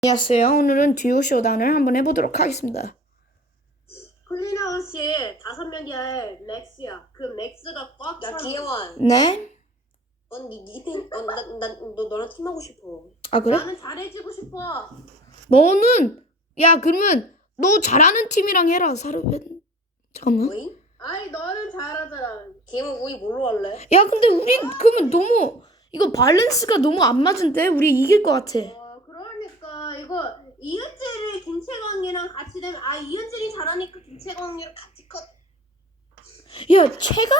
안녕하세요. 오늘은 듀오 쇼단을 한번 해보도록 하겠습니다. 클린아웃이 5명이야. 맥스야. 그 맥스가 꽉 야 차. 기혜원, 네? 너랑 팀하고 싶어. 아 그래? 나는 잘해지고 싶어. 너는 그러면 너 잘하는 팀이랑 해라. 사르벤. 잠깐만. 어이? 아이 너는 잘하잖아. 기혜원 우리 뭘로 할래? 야 근데 우리 그러면 너무 이거 밸런스가 너무 안 맞은데? 우리 이길 것 같아. 그러니까 이거 이은질이 김채광이랑 같이 되면 이은질이 잘하니까 김채광이랑 같이 컷. 야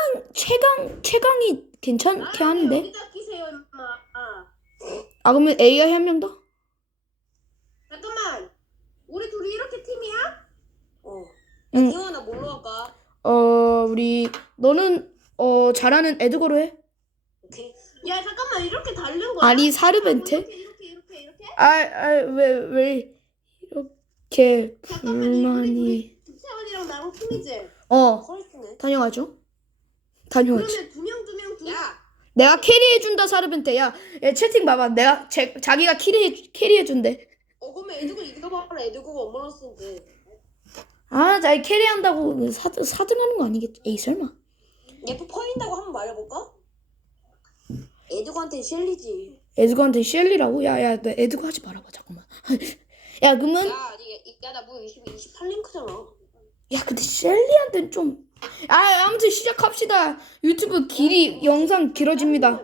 최강이 괜찮게 하는데? 여기다 끼세요 임마. 아 그러면 AI 한 명 더? 잠깐만. 우리 둘이 이렇게 팀이야? 야 응. 기혜원아 뭘로 할까? 우리 너는 잘하는 에드거로 해. 오케이. 야 잠깐만 이렇게 다른 거야? 아니 사르벤테? 이렇게? 왜 이렇게 잠깐만 불만이? 김채원이랑 나랑 팀이지? 커리스네. 다녀가죠. 그러면 두 명. 야, 내가 캐리해준다 사르벤테. 야 채팅 봐봐. 내가 자기가 캐리해준대. 그러면 애들고 이거 봐라. 애들고 엄마랑 쓰는데. 자기 캐리한다고 4등하는 거 아니겠지? 에이 설마. 얘또 퍼인다고 한번 말해볼까? 애들고한테는 셸리지. 에드거한테 셸리라고? 야야 너 에드거 하지 말아봐 잠깐만. 야 그러면 나 뭐 28링크잖아. 야 근데 셸리한테는 좀. 아무튼 시작합시다. 유튜브 영상 길어집니다.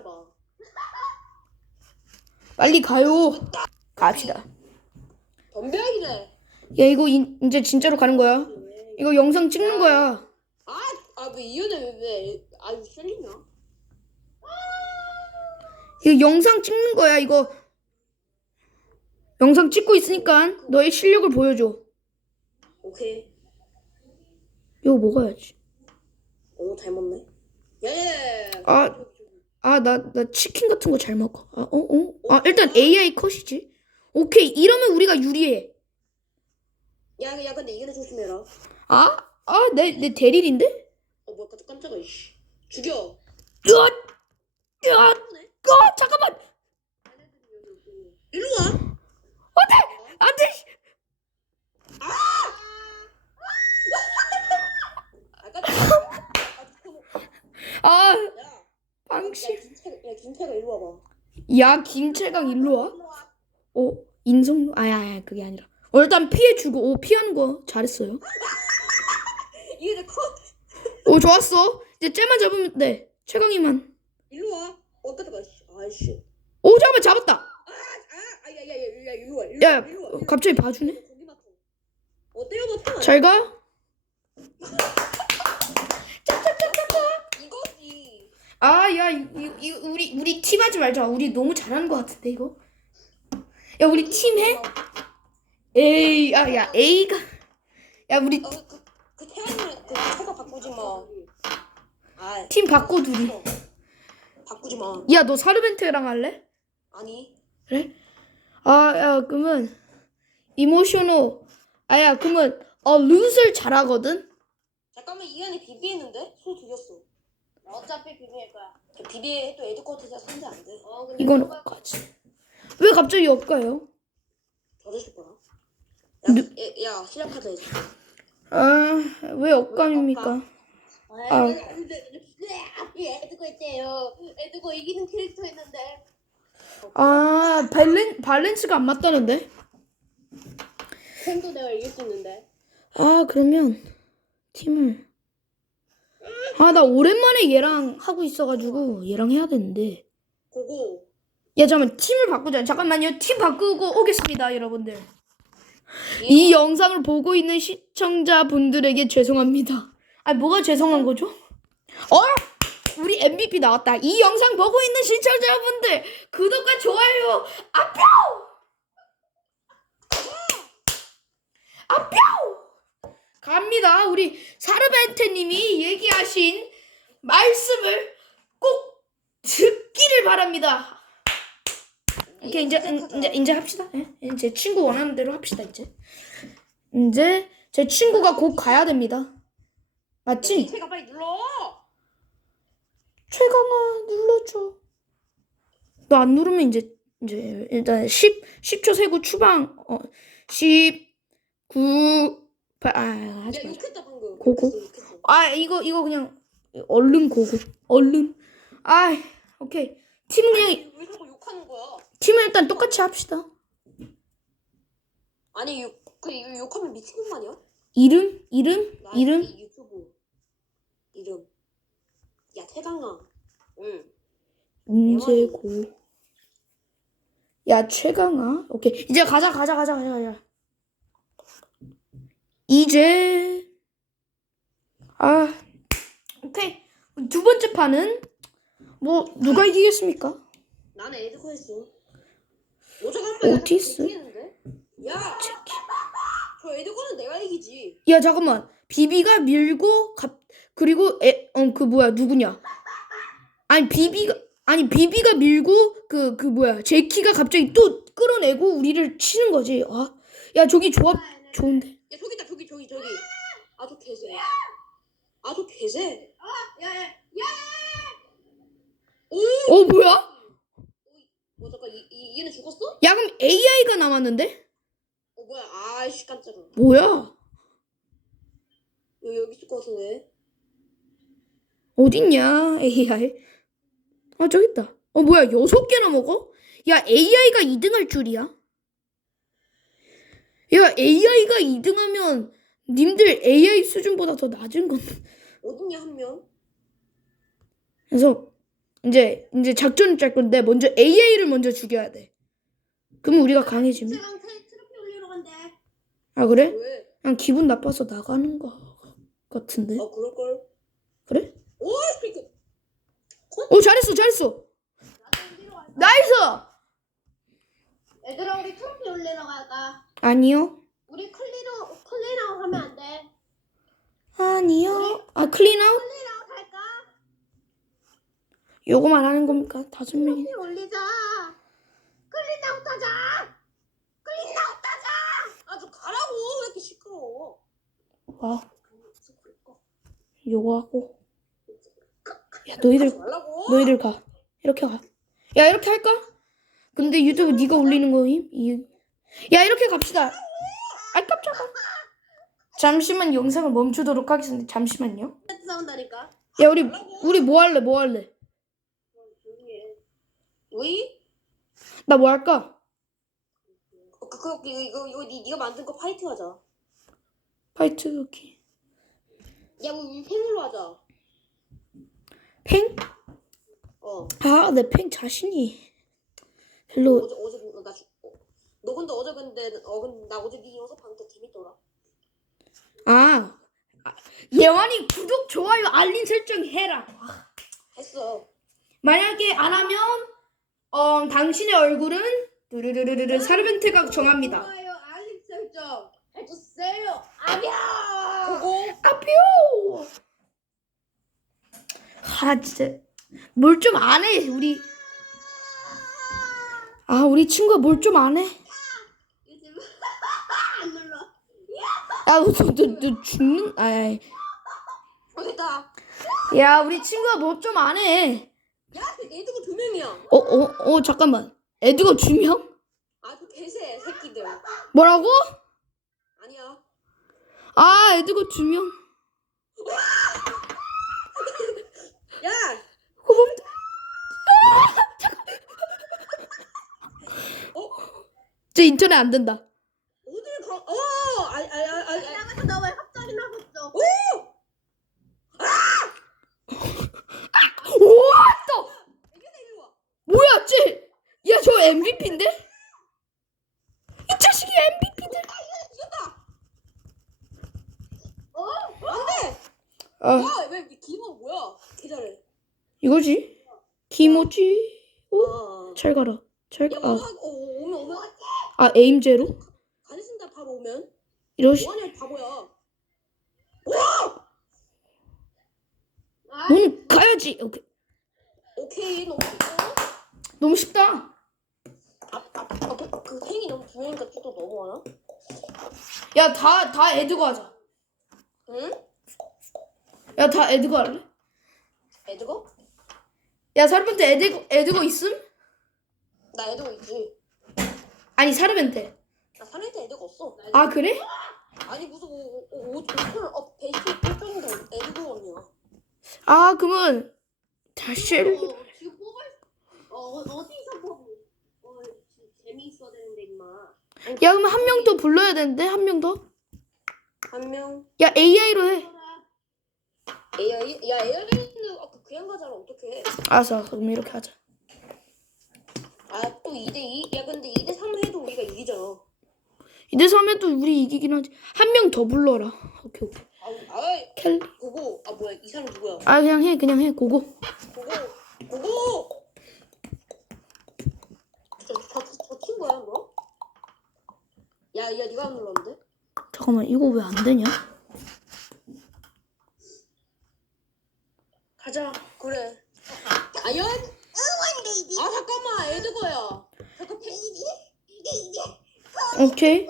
빨리 가요. 갑시다. 덤벼야기래. 야 이거 이제 진짜로 가는 거야. 이거 영상 찍는 거야. 왜 이현에 왜 셸리냐? 이거 영상 찍는 거야. 이거 영상 찍고 있으니까 너의 실력을 보여줘. 오케이. 이거 먹어야지. 잘 먹네. 예. 나 치킨 같은 거 잘 먹어. 일단 AI 컷이지. 오케이 이러면 우리가 유리해. 야 근데 이현에 조심해라. 내 대릴인데? 뭐야 깜짝아. 죽여. 잠깐만. 일로 와. 안돼. 방심. 김채가 일로 와봐. 야 김채강 일로 와. 인성로? 그게 아니라. 일단 피해주고. 피하는 거 잘했어요. 이게 내 컷. 좋았어. 이제 쟤만 잡으면 돼. 최강이만. 일로 와. 깜짝아. 아이씨. 잠깐만 잡았다. 야 일로 와. 야 갑자기 봐주네. 고기 맡아. 때려봐. 잘 가. 이거지. 우리 팀 하지 말자. 우리 너무 잘하는 것 같은데 이거. 야 우리 팀 해? 에이 야 A가. 야 우리 그 태양을 태가 바꾸지 마. 팀 바꿔 둘이. 바꾸지 마. 야 너 사르벤테랑 할래? 아니. 그래? 야 그러면 이모셔노. 그러면 룻을 잘하거든. 잠깐만 이현이 비비했는데 손 들렸어. 어차피 비밀 거야. 비비해도 에드코트에서 상대 안 돼. 근데 이건 없까지. 왜 갑자기 없까요? 저러실 거야. 야 시작하자 이제. 왜 억감입니까? 애드고 있대요. 애드고 이기는 캐릭터 있는데. 밸런스가 안 맞다는데? 팬도 내가 이길 수 있는데. 그러면 팀을 나 오랜만에 얘랑 하고 있어가지고 얘랑 해야 되는데. 고고. 야 잠깐만 팀을 바꾸자. 잠깐만요. 팀 바꾸고 오겠습니다 여러분들. 이 영상을 보고 있는 시청자분들에게 죄송합니다. 뭐가 죄송한 거죠? 우리 MVP 나왔다. 이 영상 보고 있는 시청자분들 구독과 좋아요 아뿅! 갑니다. 우리 사르벤테님이 얘기하신 말씀을 꼭 듣기를 바랍니다. 오케이 이제 합시다. 제 친구 원하는 대로 합시다. 이제 제 친구가 곧 가야 됩니다. 맞지? 채가 빨리 눌러. 최강아 눌러줘. 너 안 누르면 이제 이제 일단 10초 세고 추방 10 9 8 하지 야 마. 욕했다 방금. 고고. 욕했어. 이거 그냥 얼른 고고. 얼른. 오케이. 팀은 그냥 왜 자꾸 욕하는 거야? 팀은 일단 똑같이 합시다. 아니 이거 욕하면 미치는 거 아니야? 이름? 이 유튜브 이름. 야 태강아. 응. 문제고. 야 최강아. 오케이. 이제 가자. 이제 오케이. 두 번째 판은 뭐 누가 이기겠습니까? 나는 에드코 했어. 오저가 한 번 오티스? 이기는데? 야, 저 에드코는 내가 이기지. 야 잠깐만. 비비가 밀고 그리고 그 뭐야 누구냐? 비비가 밀고 그 뭐야 제키가 갑자기 또 끌어내고 우리를 치는 거지. 야 저기 조합 좋은데. 야 저기. 아저 개새. 아저 개새. 야야 뭐야? 잠깐 얘는 죽었어? 야 그럼 AI가 남았는데? 뭐야? 아이씨 깜짝아. 뭐야? 여기 있을 것 같은데. 어딨냐 AI? 저기 있다. 뭐야 6개나 먹어? 야 AI가 2등할 줄이야? 야 AI가 2등하면 님들 AI 수준보다 더 낮은 건. 어딨냐 한 명? 그래서 이제 작전을 짤 건데 먼저 AI를 먼저 죽여야 돼. 그럼 우리가 강해지면. 제가 트로피 올리러 간대. 그래? 왜? 그냥 기분 나빠서 나가는 거 같은데. 그럴걸. 그래? 오 스피커. 잘했어. 나도 어디로 갈까? 나이스. 얘들아 우리 트로피 올리러 갈까? 아니요. 우리 클린아웃 하면 안 돼. 아니요. 클린아웃? 클린아웃 할까? 요거만 하는 겁니까? 5명이. 트로피 올리자. 클린아웃 하자. 아좀 가라고. 왜 이렇게 시끄러워? 요거 하고. 야 너희들 말라고. 가. 이렇게 가. 야 이렇게 할까? 근데 유튜브 네가 올리는 거임? 야 이렇게 갑시다. 깜짝아. 잠시만 영상을 멈추도록 하겠습니다. 잠시만요. 싸운다니까. 야 우리 뭐 할래? 조용히 해. 왜? 나 뭐 할까? 이거 네가 만든 거 파이트 하자. 파이트 오케이. 야 우리 팽으로 하자. 팽? 내 팽 자신이 별로. 어제 너 근데 나 어제 네 영상 봤는데 재밌더라. 예완이 구독 좋아요 알림 설정 해라. 했어. 만약에 안 하면 당신의 얼굴은 두루루루루 사르벤테가 정합니다. 좋아요 알림 설정 해주세요. 아비야. 보고. 진짜 뭘 좀 안 해 우리. 우리 친구가 뭘 좀 안 해. 요즘 안 눌러. 너 죽는. 됐다. 야 우리 친구가 뭘 좀 안 해. 야 애드고 2명이야. 잠깐만. 애드가 2명? 그 개새 새끼들. 뭐라고? 아니야. 애드가 2명. 야. 고맙다. 제 인터넷 안 된다. 어딜 가? 나가서 너 왜 갑자기 나갔어? 우와 또 뭐야 쟤? 야 저 MVP인데? 이 자식이 MVP인데? 안돼. 왜 기분 뭐야? 개잘해. 이거지? 기모지? 잘 가라. 야 오면. 에임 제로? 가르친다 바로 오면. 이러시. 뭐하냐 바보야. 너는 가야지. 오케이 너무 쉽다. 그 탱이 너무 중요하니까 또 넘어가나? 야 다 애드거 하자. 응? 야 다 애드거 할래? 애드거? 야 사르벤테 애드거 있음? 나 애드고 있지. 아니 사르벤테. 나 사내한테 애드가 없어. 아 그래? 아니 무슨 5천 베이스 1점인데 애드고 언니야. 아 그러면 다시 지금 뽑을 어디서 뽑? 재미있어야 되는데 임마. 야 그러면 한 명 더 불러야 되는데 한 명 더? 한 명. 야 AI로 해. AI? 야 AI는 그냥 가잖아. 어떡해. 알았어 그럼 이렇게 하자. 아 또 2대2? 야 근데 2대3 해도 우리가 이기잖아. 이래서 하면 또 우리 이기긴 하지. 한 명 더 불러라. 오케이. 아이 켈리. 고고. 아 뭐야 이 사람 누구야? 아 그냥 해 고고. 고고. 저 친구야 뭐? 야 네가 안 눌렀는데? 잠깐만 이거 왜 안 되냐? 가자. 그래. 아연? 아 잠깐만 애드거야. 잠깐 오케이.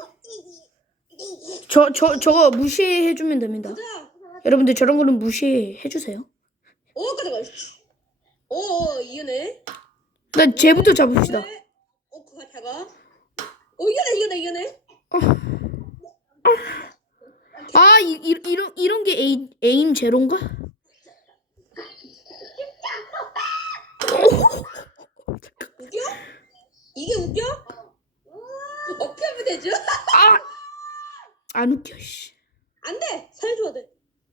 저거 무시해주면 됩니다. 가자. 여러분들 저런 거는 무시해주세요. 가자. 이겨내. 나 쟤부터 잡읍시다. 그거 다가. 이겨내. 아 이런 게 에임 제로인가? 웃겨? 이게 웃겨? 어떻게 하면 되죠? 안 웃겨 씨. 안 돼. 살려줘야 돼.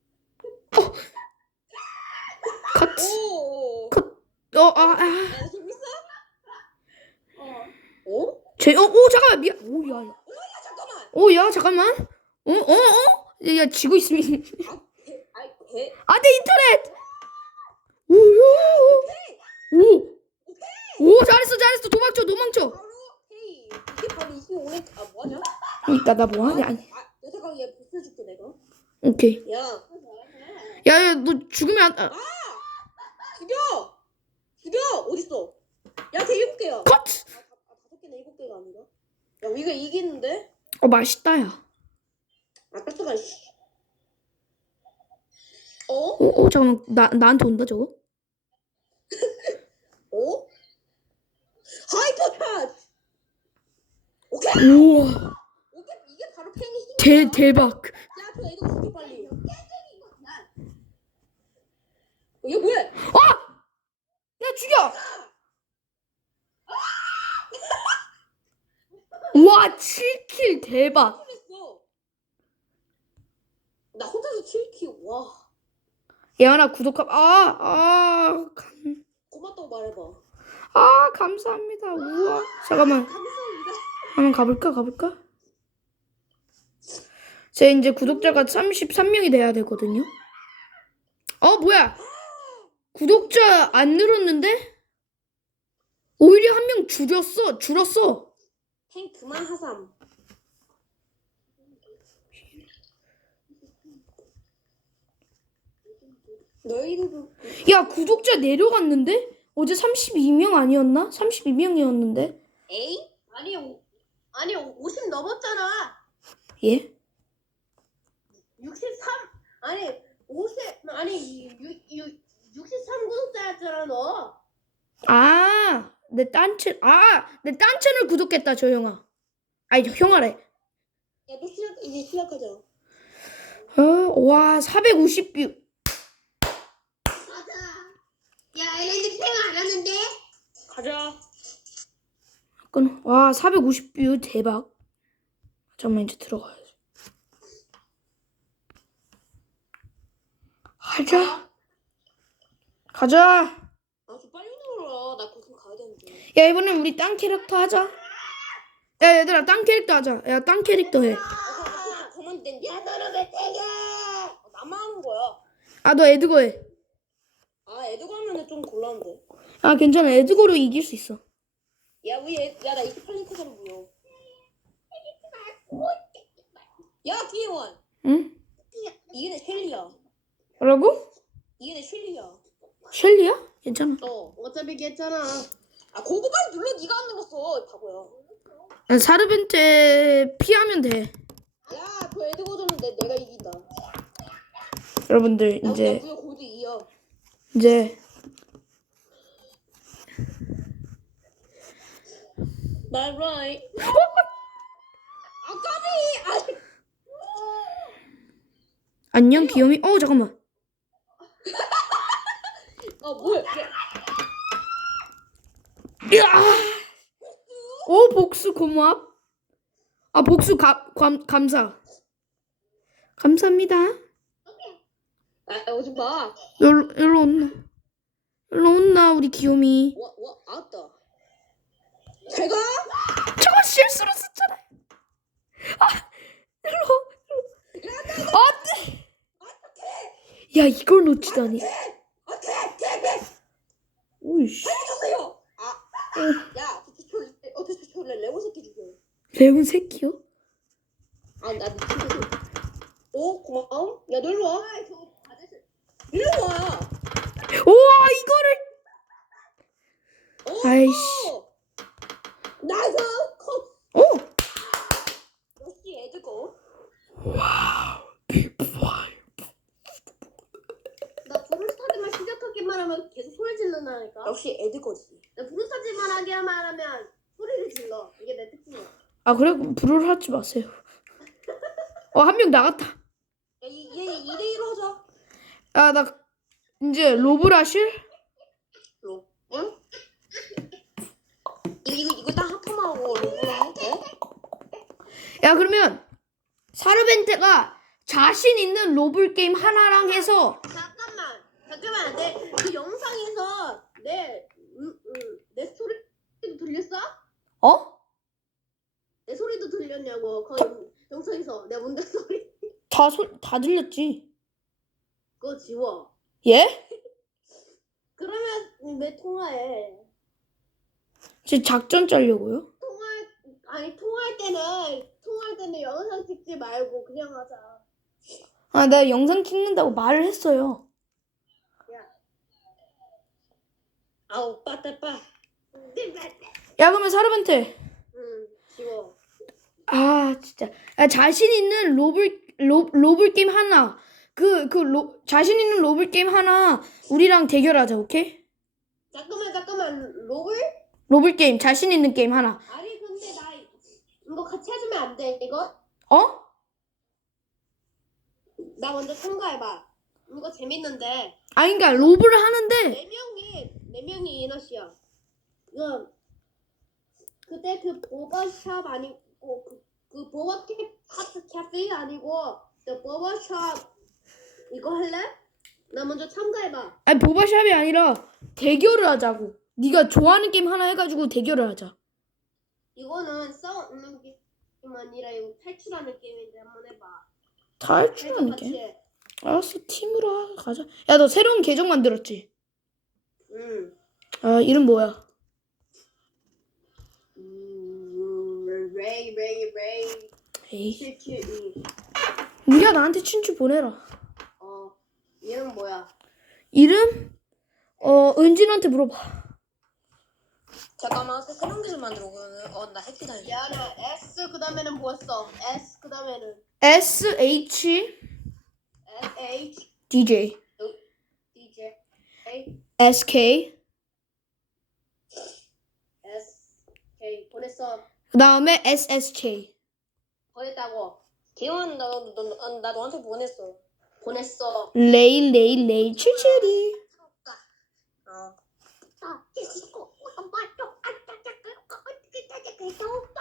컷. 오. 재밌어? 잠깐만 미안. 야 잠깐만. 야 잠깐만. 야 지고 있으면. 개. 안돼 인터넷. 잘했어 도망쳐. 바로 헤이. 이게 바로 25랭크. 뭐하냐? 그러니까 나 뭐하냐. 아니. 잠깐 얘 보스해줄게 내가. 오케이. 야. 야 너 죽으면 안. 죽여. 어딨어? 야, 걔 7개야. 컷. 5개나 7개가 아닌가? 야, 우리가 이기는데? 맛있다 야. 아까스가 씨. 잠깐만 나한테 온다 저거. 하이퍼 차지. 오케이. 우와. 이게 바로 팽이 힘이야. 대박. 야, 저 애들 죽여 빨리. 이게 뭐야? 야 죽여. 와 7킬 대박. 했어. 나 혼자서 7킬. 와. 예언아 구독함. 고맙다고 말해봐. 감사합니다. 우와. 잠깐만. 감사합니다. 한번 가볼까? 제 이제 구독자가 33명이 돼야 되거든요. 뭐야? 구독자 안 늘었는데? 오히려 한 명 줄었어. 팽 그만 하삼. 너희들도 야 구독자 내려갔는데? 어제 32명 아니었나? 32명이었는데. 에이? 아니 50 넘었잖아. 예? 63 아니 50 아니 63 구독자였잖아 너. 내 딴 채널 구독했다 저 형아. 아니 형아래. 야, 또 이제 시작하자. 와 450뷰. 맞아. 야 얘네들 팽안 하는데? 가자. 와 450뷰 대박. 잠깐만 이제 들어가야지. 가자. 좀 빨리 눌러라. 나 거기 가야 되는데. 야 이번엔 우리 딴 캐릭터 하자. 야 얘들아 딴 캐릭터 하자. 야 딴 캐릭터 해. 그만 된. 야, 너는 왜 때려? 나만 하는 거야. 너 에드거 해. 애들 가면은 좀 곤란한데. 괜찮아 에드거로 이길 수 있어. 야, 나 28링크잖아, 뭐야. 야, 기혜원. 응? 이게 셸리야. 뭐라고? 이게 셸리야. 셸리야? 괜찮아. 어차피 괜찮아. 그거 빨리 눌러. 네가 안 눌렀어, 바보야. 사르벤테 피하면 돼. 야, 그 애들 고전은 내가 이긴다. 여러분들 나 이제 무려 골드 2야. My right. 아까비. 안녕 귀요미. 잠깐만. 뭐야? 야! 복수 고마워. 복수 감사. 감사합니다. 오지 마. 일로 온나. 일로 온나 우리 귀요미. 알았다. 제가 저거 실수로 썼잖아. 일로. 안돼. 야 이걸 놓치다니. 오이씨. 주세요. 야, 어떻게 초를 레몬 새끼 죽여. 레몬 새끼요? 나 미친놈. 고마워. 야, 너 일로 와. 일로 와. 우와 이거를. 아이씨. 나이스 컷. 오. 역시 애들고. 나 브루스타즈만 시작하기만 하면 계속 소리 질러나니까. 역시 애들거지. 나 브루스타즈만 하기만 하면 소리를 질러. 이게 내 특징이야. 그래 그럼 불을 하지 마세요. 한 명 나갔다. 야, 얘 2대1로 하자. 나 이제 로블 하실? 응? 이거 딱 한 판만 하고 로브랑 돼? 야 그러면 사르벤테가 자신 있는 로블 게임 하나랑 해서 잠깐만. 내 그 영상에서 내 소리도 들렸어? 내 소리도 들렸냐고. 그 영상에서 내 문제 소리. 다 들렸지. 그거 지워. 예? 그러면 왜 통화해? 제 작전 짜려고요? 통화할 때는 영상 찍지 말고 그냥 하자. 내가 영상 찍는다고 말을 했어요. 아우 빠따빠. 야 그러면 사르벤테. 응, 지워. 진짜. 자신 있는 로블 게임 하나. 자신 있는 로블 게임 하나 우리랑 대결하자, 오케이? 잠깐만, 로블 게임 자신 있는 게임 하나. 아니 근데 나 이거 같이 해주면 안 돼? 이거? 나 먼저 참가해봐. 이거 재밌는데. 그러니까 로블을 하는데 네 명이 이너시야. 이거 그때 그 보버샵 아니고 그 보버 카페 아니고 그 보버샵 이거 할래? 나 먼저 참가해봐. 보바샵이 아니라 대결을 하자고. 네가 좋아하는 게임 하나 해가지고 대결을 하자. 이거는 싸우는 게임 아니라 이거 탈출하는 게임인데 한번 해봐. 탈출하는 같이 게임? 해. 알았어, 팀으로 가자. 야, 너 새로운 계정 만들었지? 응. 이름 뭐야? 레이. 에이, 772. 네가 나한테 친추 보내라. 이름 뭐야? 이름? 은진한테 물어봐. 잠깐만 새로운 기술 만들어. 나 핵기다. 야, 나 S 그 다음에는 뭐였어? S 그 다음에는 SH H DJ DJ A SK S K 보냈어. 그 다음에 SSJ. 보냈다고. 기원 나 너한테 보냈어. 레이 772.